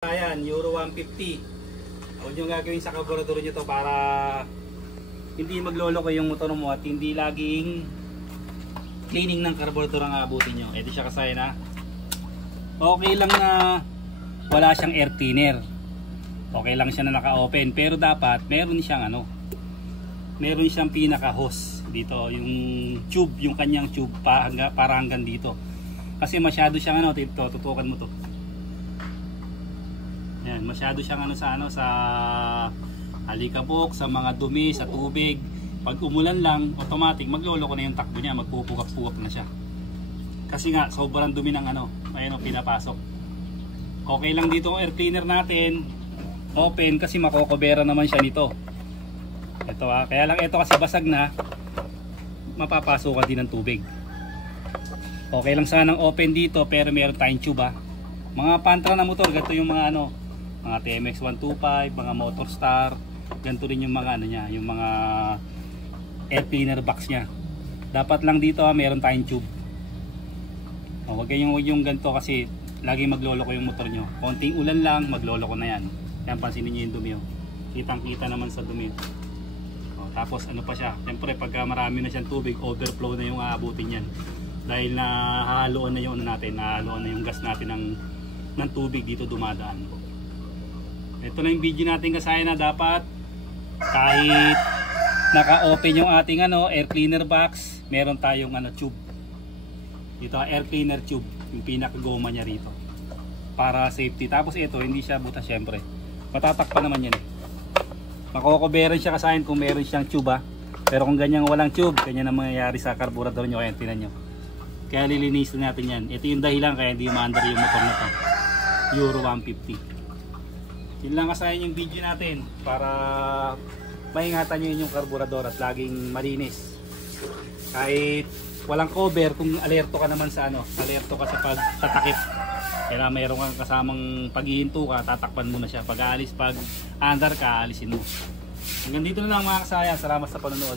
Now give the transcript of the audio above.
Ayan, Euro 150. Huwag nyo gagawin sa carburetor nyo to para hindi magloloko yung motor mo at hindi laging cleaning ng carburetor ang aabutin nyo. Ito siya kasaya na. Okay lang na wala siyang air cleaner. Okay lang siya na naka-open. Pero dapat meron siyang meron siyang pinaka-hose dito. Yung tube, yung kanyang tube para hanggang dito. Kasi masyado siyang dito, tutukan mo to. Yan, masyado siyang sa alikabok, sa mga dumi, sa tubig. Pag umulan lang, automatic magloloko na yung takbo niya, magpupukap-pukap na siya. Kasi nga sobrang dumi ng ayun pinapasok. Okay lang dito ang air cleaner natin. Open kasi makokobera naman siya nito. Ito kaya lang ito kasi basag na, mapapasok ka din ng tubig. Okay lang sanang open dito pero meron tayong tube Mga pantra na motor, ganito yung mga mga TMX 125, mga Motorstar, ganito rin yung mga niya, yung mga air cleaner box niya. Dapat lang dito meron tayong tube. Huwag yung ganito kasi lagi magloloko yung motor nyo. Konting ulan lang, magloloko na yan. Yan, pansinin nyo yung dumi. Kitang kita naman sa dumi. Tapos pa siya, siyempre pagka marami na siyang tubig, overflow na yung aabutin yan. Dahil nahahaluan na yung nahahaluan na yung gas natin ng tubig dito dumadaan. Ito na yung video natin kasaya na dapat kahit naka-open yung ating air cleaner box, meron tayong tube. Dito air cleaner tube, yung pinaka-goma niya rito. Para safety. Tapos ito, hindi siya butas syempre. Matatakpan naman yan Makokoberan siya kasayan kung meron siyang tube Pero kung ganyan walang tube, ganyan ang mangyayari sa carburetor nyo. Kaya tinan nyo. Kaya lilinisin natin yan. Ito yung dahilan kaya hindi maandar yung motor na to. Euro 150. Yun lang kasayan yung video natin para maingatan nyo yung carburetor at laging malinis. Kahit walang cover, kung alerto ka naman sa alerto ka sa pagtatakip. Kaya mayroon kang kasamang paghihinto ka, tatakpan mo na siya. Pag aalis, pag andar ka, aalisin mo. Hanggang dito na lang mga kasaya. Salamat sa panonood.